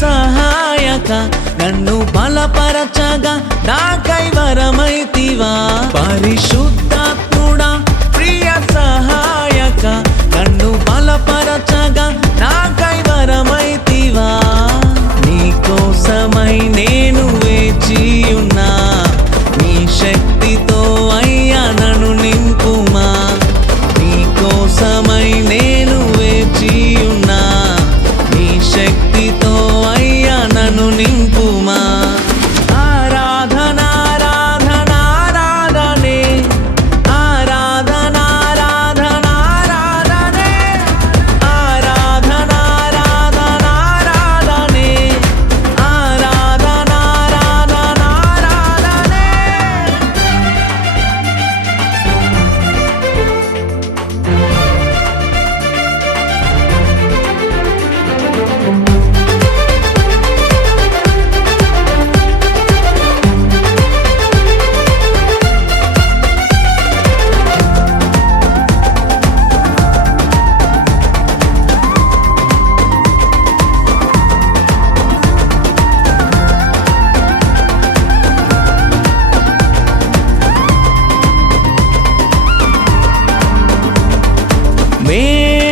సహాయక నన్ను బలపరచగా నాకై వరమైతివా పరిశుద్ధాత్ముడా ప్రియ సహాయక నన్ను బలపరచగా నాకై వరమైతివా నీకోసమై నేను వేచియున్నా నీ శక్తితో అయ్యా నన్ను నింపుమా నీకోసమై నేను వేచియున్నా నీ శక్తితో అయ్యా నన్ను నింపుమా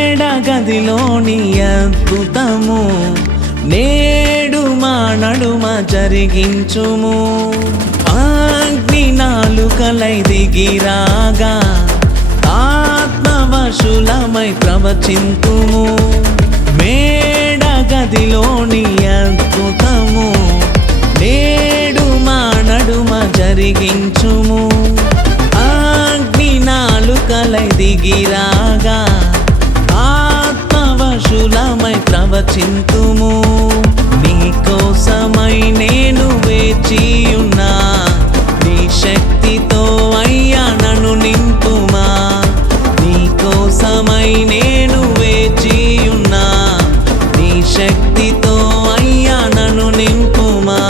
మేడగదిలోని అద్భుతము నేడు మా నడుమ జరిగించుము అగ్ని నాలుకలై దిగిరాగా ఆత్మవశులమై ప్రవచింతుము మేడగదిలోని అద్భుతము నేడు మా నడుమ జరిగించుము అగ్ని నాలుకలై దిగిరాగా ఆత్మవశులమై ప్రవచింతుము నీకోసమై నేను వేచియున్నా నీ శక్తితో అయ్యా నన్ను నింపుమా నీకోసమై నేను వేచియున్నా నీ శక్తితో అయ్యా నన్ను నింపుమా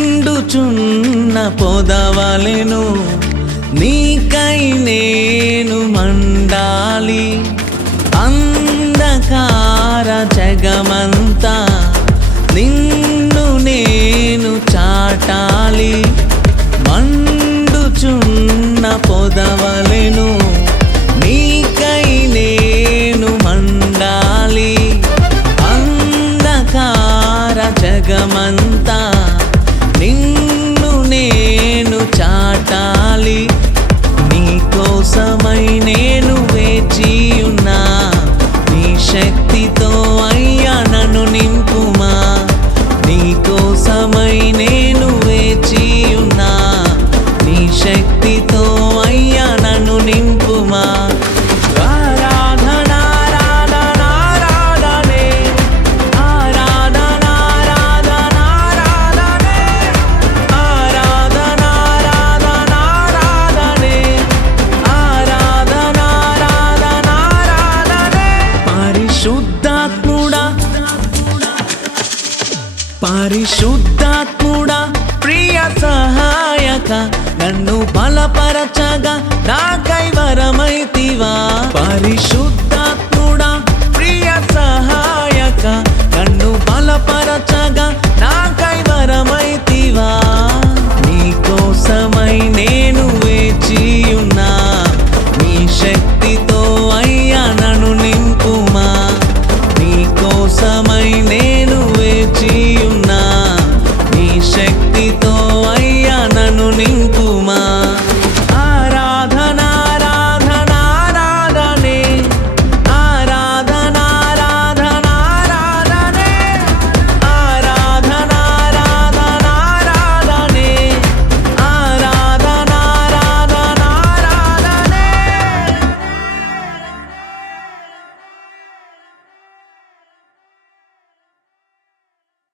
మండుచున్న పొదవలెను నీకై నేను మండాలి అంధకార జగమంతా నిన్ను నేను చాటాలి మండుచున్న పొదవలెను నీకై నేను మండాలి అంధకార జగమంతా నిన్ను నేను చాటాలి నీకోసమై నేను వేచియున్నా నీ శక్తితో అయ్యా నన్ను నింపుమా నీకోసమై నేను వేచియున్నా నీ శక్తితో అయ్యా నన్ను నింపుమా పరిశుద్ధాత్ముడా ప్రియ సహాయక నన్ను బలపరచగా నాకై వరమైతివా పరిశుద్ధాత్ముడా ప్రియ సహాయక నన్ను బలపరచగా నాకై వరమైతివా